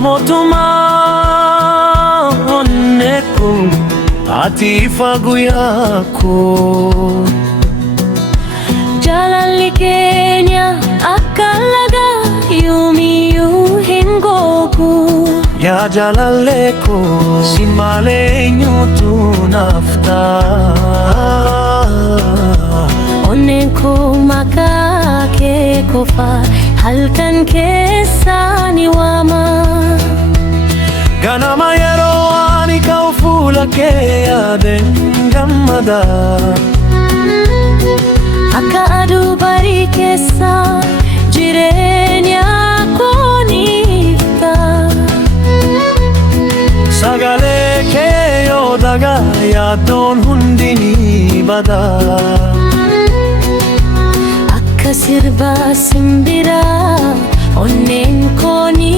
mootummaa onnee ko ati faguyyaa ko. Jaalalli keenya akka lagaa yoomiyyuu hin gogu. Yaa jaalallee ko si malee eenyutu naaf ta'a. Onneen koo maqaa kee qofa halkan keessa ni waama. Ganama yeroo ani ka'u fuula kee yaadeen gammada. Akka aduu barii keessa jireenya koo ni ifta. Sagalee kee yoo dhaga'e yaaddoon hundi ni bada. Akka sirba simbiraa onneen koo ni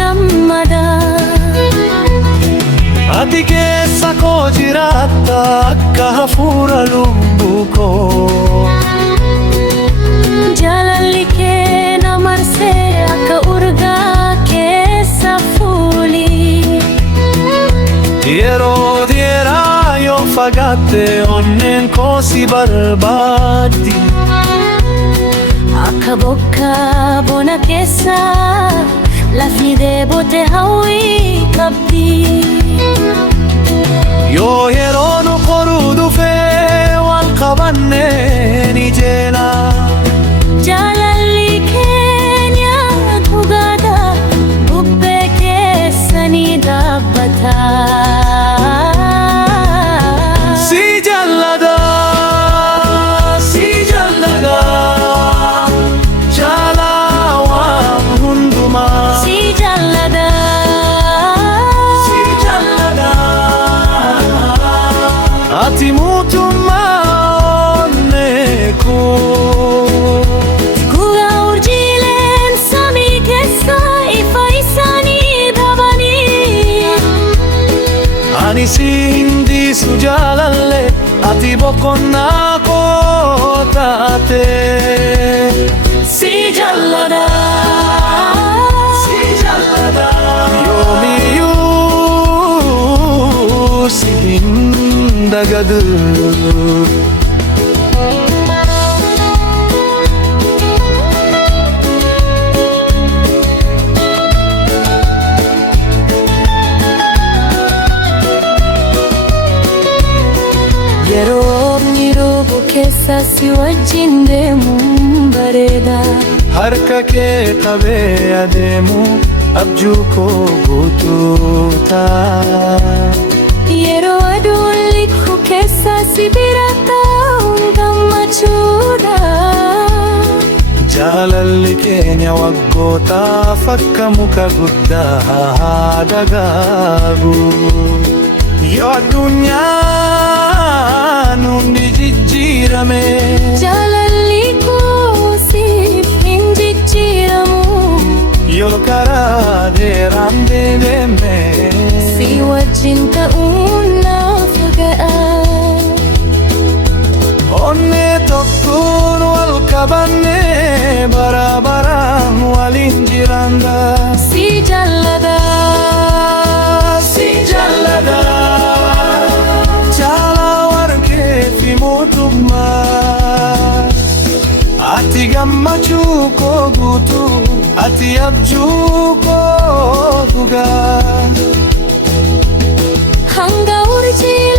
gammada. Ati keessa koo jiraatta akka hafuura lubbuu koo. Jaalalli kee na marsee akka urgaa keessa fuuli. Yeroo dheeraa yoo fagaatte onneen koo si barbaaddi. Akka bokkaa bona keessa lafni deebote hawwii qabdi. Yoo yeroo nu qoruu dhufee wal qabannee ni jeela. Jaalalli keenya dhugaadha bubbee keessa ni dhaabbata. Si jaallada, si jaallada, jaalaa waan hundumaa. Si jaallada, Si jaallada, ati mootummaa onnee koo. gugaa urjiileen samii keessa ifa isaanii dhabanii. Ani si hindisu jaalalle ati boqonnaa koo taate. Si jaallada, si jaallada, yoomiyyuu si hin dagadu. Yeroo ni roobuu keessa si wajjin deemuun bareeda. Harka kee qabee adeemu abjuu koo guutuu ta'a. Yeroo aduun liqu keessa si bira ta'uun gammachuudha. Jaalalli keenya waggootaaf akka muka guddaa dagaagu. Yoo addunyaan hundi jijjiirame. Jaalalli koo siif hin jijjiiramu. Yoo karaa dheeraan deemne. Si wajjin ta'uun naaf ga'a. Onnee tokkoon wal qabannee bara baraan waliin jiraanna. Si jaallada, Si jaallada, jaalaa warqee fi mootummaa. Ati gammachuu koo guutuu, ati abjuu koo dhugaa. hanga urjii